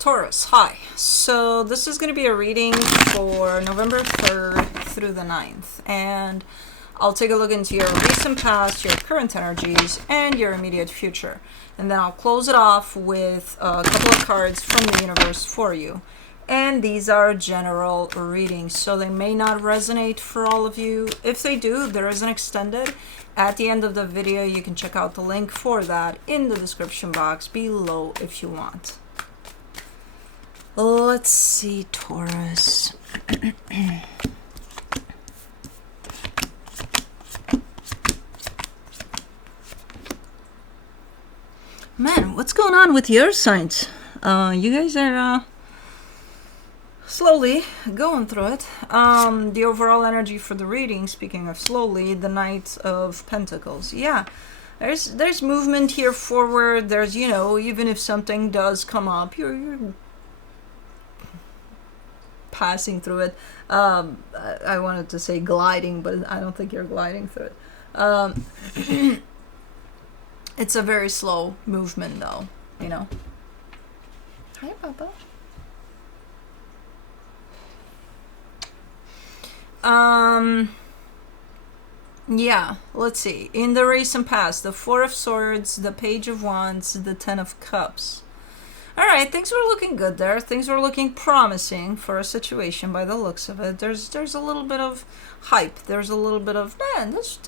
Taurus, hi. So this is going to be a reading for November 3rd through the 9th. And I'll take a look into your recent past, your current energies, and your immediate future. And then I'll close it off with a couple of cards from the universe for you. And these are general readings, so they may not resonate for all of you. If they do, there is an extended. At the end of the video, you can check out the link for that in the description box below if you want. Let's see, Taurus. Man, what's going on with your signs? You guys are slowly going through it. The overall energy for the reading, speaking of slowly, the Knight of Pentacles. Yeah, there's movement here forward. There's, you know, even if something does come up, you're passing through it. I wanted to say gliding, but I don't think you're gliding through it. It's a very slow movement, though, you know. Hi, Papa. Yeah, let's see. In the recent past, the Four of Swords, the Page of Wands, the Ten of Cups. All right, things were looking good there. Things were looking promising for a situation by the looks of it. There's a little bit of hype. There's a little bit of, man, this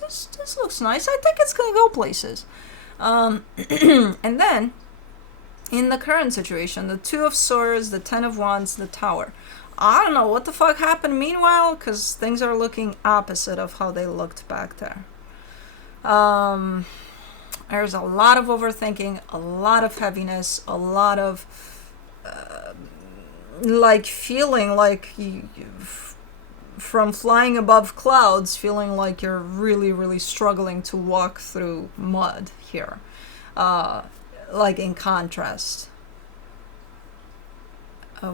looks nice. I think it's gonna go places. And then, in the current situation, the Two of Swords, the Ten of Wands, the Tower. I don't know what the fuck happened meanwhile, because things are looking opposite of how they looked back there. There's a lot of overthinking, a lot of heaviness, a lot of like feeling like from flying above clouds, feeling like you're really struggling to walk through mud here, like in contrast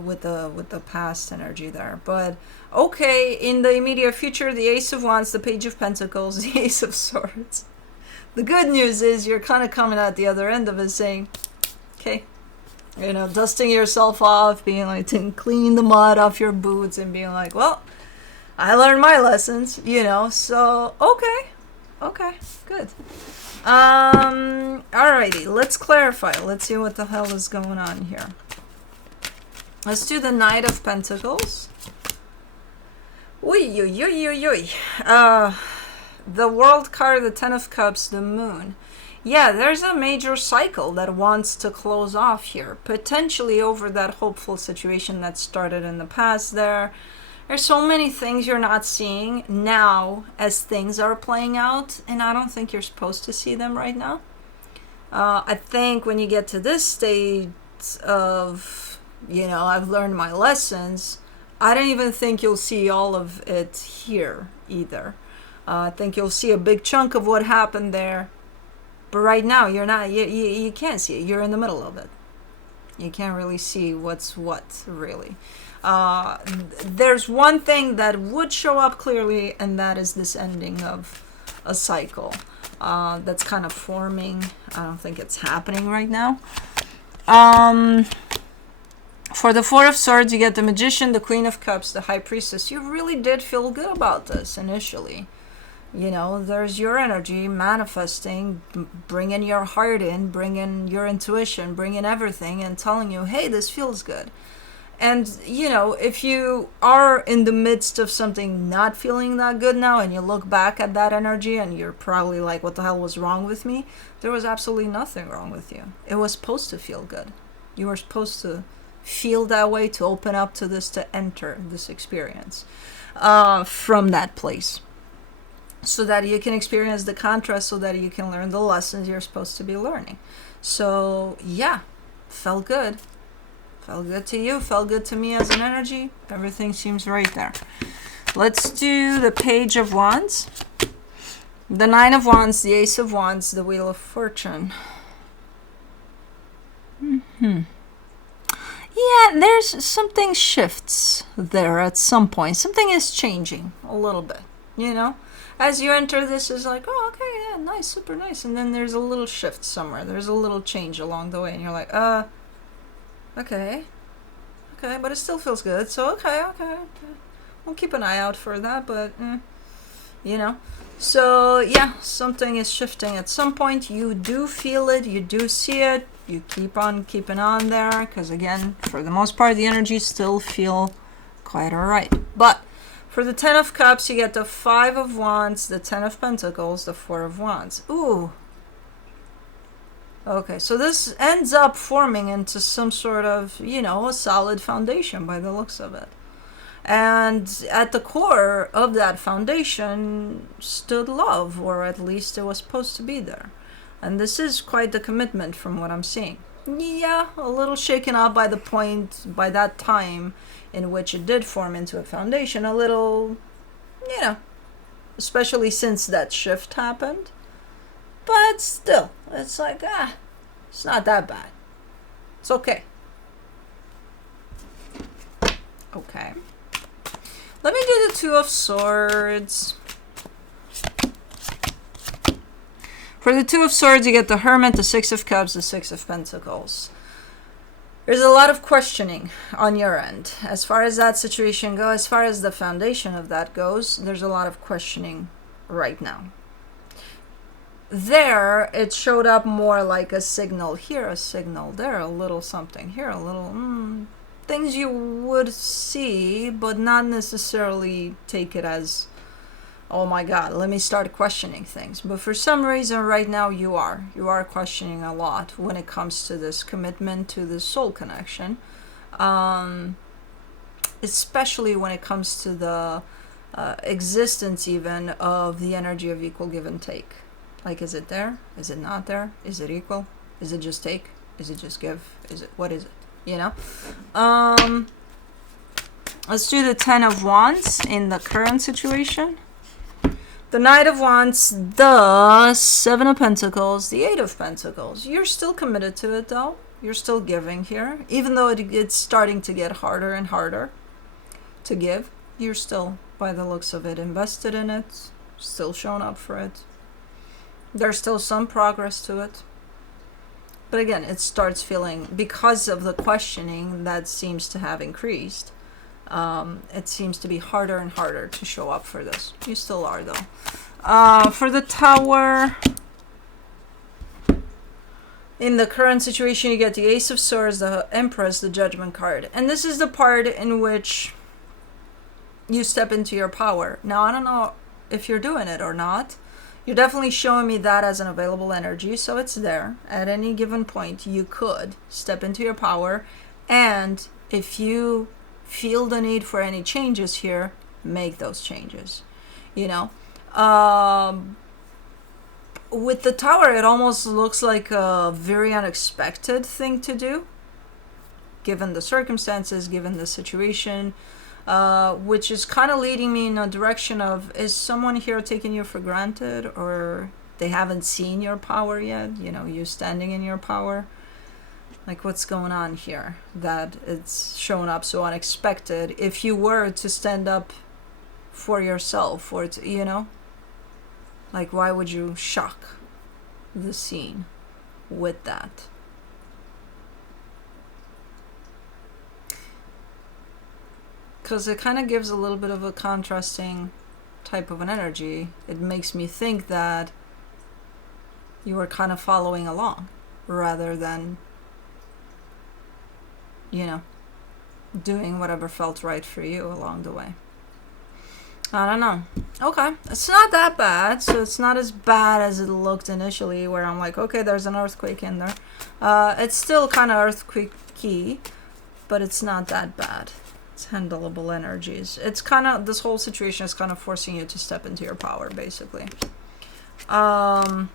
with the past energy there. But okay, in the immediate future, the Ace of Wands, the Page of Pentacles, the Ace of Swords. The good news is you're kind of coming out the other end of it saying, okay, you know, dusting yourself off, being like, cleaning the mud off your boots and being like, well, I learned my lessons, you know, so, okay, good. Alrighty, let's clarify. Let's see what the hell is going on here. Let's do the Knight of Pentacles. The World card, the Ten of Cups, the Moon. Yeah, there's a major cycle that wants to close off here, potentially over that hopeful situation that started in the past there. There's so many things you're not seeing now as things are playing out, and I don't think you're supposed to see them right now. I think when you get to this state of, you know, I've learned my lessons, I don't even think you'll see all of it here either. I think you'll see a big chunk of what happened there, but right now you're not. You can't see it. You're in the middle of it. You can't really see what's what, really. There's one thing that would show up clearly, and that is this ending of a cycle that's kind of forming. I don't think it's happening right now. For the Four of Swords, you get the Magician, the Queen of Cups, the High Priestess. You really did feel good about this initially. You know, there's your energy manifesting, bringing your heart in, bringing your intuition, bringing everything and telling you, hey, this feels good. And, you know, if you are in the midst of something not feeling that good now and you look back at that energy and you're probably like, what the hell was wrong with me? There was absolutely nothing wrong with you. It was supposed to feel good. You were supposed to feel that way, to open up to this, to enter this experience from that place, so that you can experience the contrast, so that you can learn the lessons you're supposed to be learning. So yeah, felt good. Felt good to you, felt good to me as an energy. Everything seems right there. Let's do the Page of Wands, the Nine of Wands, the Ace of Wands, the Wheel of Fortune. Yeah, there's something shifts there at some point. Something is changing a little bit, you know? As you enter this, is like, oh, okay, yeah, nice, super nice. And then there's a little shift somewhere. There's a little change along the way. And you're like, okay. Okay, but it still feels good. So, okay. We'll keep an eye out for that, but, you know. So, yeah, something is shifting at some point. You do feel it. You do see it. You keep on keeping on there. Because, again, for the most part, the energies still feel quite all right. But for the 10 of Cups, you get the 5 of Wands, the 10 of Pentacles, the 4 of Wands. Ooh. Okay, so this ends up forming into some sort of, you know, a solid foundation by the looks of it. And at the core of that foundation stood love, or at least it was supposed to be there. And this is quite the commitment from what I'm seeing. Yeah, a little shaken up by the point, by that time in which it did form into a foundation, a little, you know, especially since that shift happened. But still, it's like, it's not that bad. It's okay. Okay. Let me do the 2 of Swords. For the 2 of Swords, you get the Hermit, the 6 of Cups, the 6 of Pentacles. There's a lot of questioning on your end. As far as that situation goes, as far as the foundation of that goes, there's a lot of questioning right now. There, it showed up more like a signal here, a signal there, a little something here, a little things you would see, but not necessarily take it as, oh my God, let me start questioning things. But for some reason right now you are questioning a lot when it comes to this commitment, to this soul connection, especially when it comes to the existence even of the energy of equal give and take. Like, is it there? Is it not there? Is it equal? Is it just take? Is it just give? What is it? You know? Let's do the 10 of Wands in the current situation. The Knight of Wands, the 7 of Pentacles, the 8 of Pentacles. You're still committed to it though. You're still giving here. Even though it's starting to get harder and harder to give, you're still, by the looks of it, invested in it. Still showing up for it. There's still some progress to it. But again, it starts feeling, because of the questioning that seems to have increased, it seems to be harder and harder to show up for this. You still are though. For the Tower, in the current situation, you get the Ace of Swords, the Empress, the Judgment card. And this is the part in which you step into your power. Now, I don't know if you're doing it or not. You're definitely showing me that as an available energy, so it's there. At any given point, you could step into your power, and if you feel the need for any changes here, make those changes. You know? With the Tower, it almost looks like a very unexpected thing to do, given the circumstances, given the situation. Which is kind of leading me in a direction of, is someone here taking you for granted, or they haven't seen your power yet, you know, you standing in your power? Like, what's going on here that it's showing up so unexpected? If you were to stand up for yourself, or to, you know, like, why would you shock the scene with that? Because it kind of gives a little bit of a contrasting type of an energy. It makes me think that you were kind of following along rather than, you know, doing whatever felt right for you along the way. I don't know. Okay, it's not that bad, so it's not as bad as it looked initially, where I'm like, okay, there's an earthquake in there. It's still kind of earthquakey, but it's not that bad. It's handleable energies. It's kind of, this whole situation is kind of forcing you to step into your power, basically. Alrighty.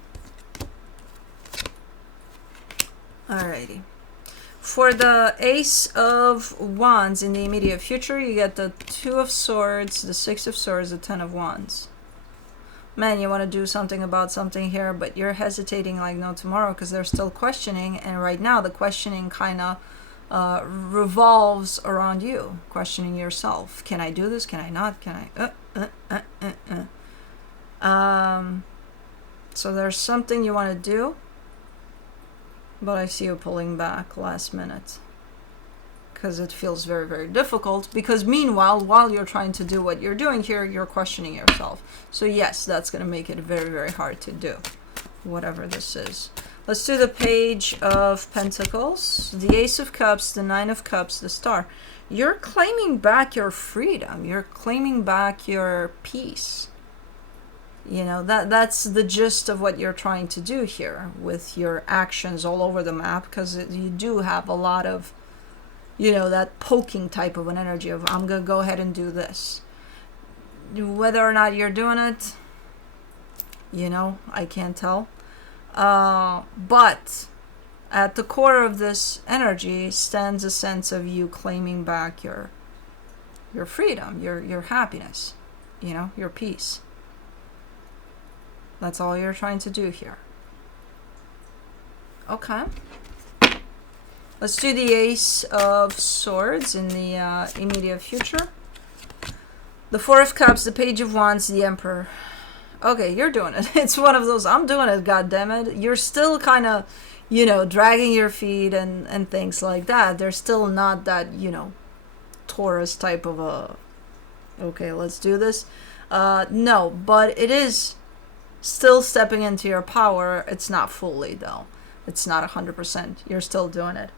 For the Ace of Wands in the immediate future, you get the 2 of Swords, the 6 of Swords, the 10 of Wands. Man, you want to do something about something here, but you're hesitating like no tomorrow because they're still questioning, and right now the questioning kind of revolves around you, questioning yourself. Can I do this? Can I not? Can I? So there's something you want to do, but I see you pulling back last minute. because it feels very, very difficult, because meanwhile, while you're trying to do what you're doing here, you're questioning yourself. So yes, that's going to make it very, very hard to do, whatever this is. Let's do the Page of Pentacles, the Ace of Cups, the Nine of Cups, the Star. You're claiming back your freedom. You're claiming back your peace. You know, that's the gist of what you're trying to do here with your actions all over the map, because you do have a lot of, you know, that poking type of an energy of, I'm going to go ahead and do this. Whether or not you're doing it, you know, I can't tell. But at the core of this energy stands a sense of you claiming back your freedom, your happiness, you know, your peace. That's all you're trying to do here. Okay. Let's do the Ace of Swords in the immediate future. The Four of Cups, the Page of Wands, the Emperor. Okay, you're doing it. It's one of those, I'm doing it, goddammit. You're still kind of, you know, dragging your feet and things like that. There's still not that, you know, Taurus type of a, okay, let's do this. No, but it is still stepping into your power. It's not fully, though. It's not 100%. You're still doing it.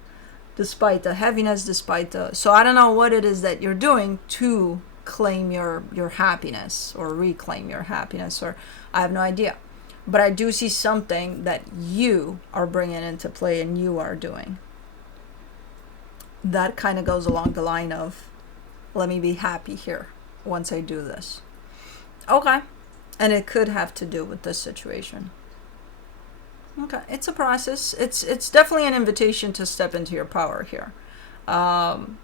Despite the heaviness, despite the... So I don't know what it is that you're doing to claim your happiness or reclaim your happiness, or I have no idea. But I do see something that you are bringing into play and you are doing. That kind of goes along the line of, let me be happy here once I do this. Okay. And it could have to do with this situation. Okay, it's a process. It's definitely an invitation to step into your power here. And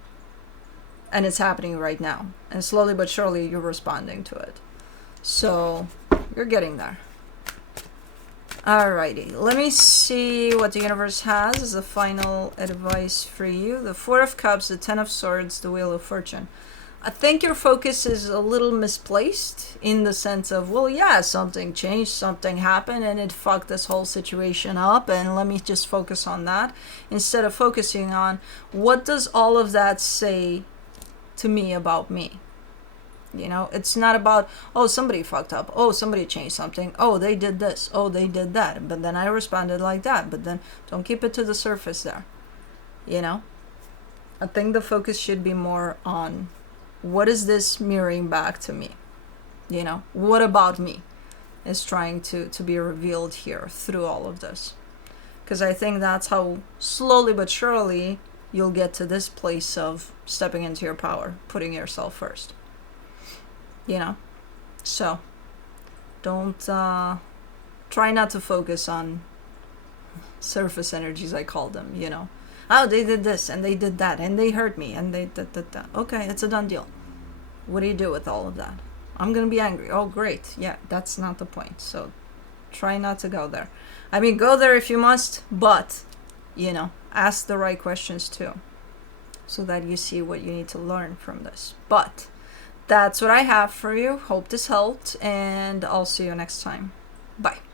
it's happening right now. And slowly but surely you're responding to it. So you're getting there. Alrighty, let me see what the universe has as a final advice for you. The Four of Cups, the Ten of Swords, the Wheel of Fortune. I think your focus is a little misplaced in the sense of, well, yeah, something changed, something happened, and it fucked this whole situation up, and let me just focus on that instead of focusing on what does all of that say to me about me. You know, it's not about, oh, somebody fucked up, oh, somebody changed something, oh, they did this, oh, they did that, but then I responded like that. But then don't keep it to the surface there. You know, I think the focus should be more on, what is this mirroring back to me? You know, what about me is trying to be revealed here through all of this? Because I think that's how slowly but surely you'll get to this place of stepping into your power, putting yourself first. You know, so don't try not to focus on surface energies, I call them, you know. Oh, they did this and they did that and they hurt me and they did that. Okay, it's a done deal. What do you do with all of that? I'm gonna be angry. Oh, great. Yeah, that's not the point. So try not to go there. I mean, go there if you must, but, you know, ask the right questions too, so that you see what you need to learn from this. But that's what I have for you. Hope this helped, and I'll see you next time. Bye.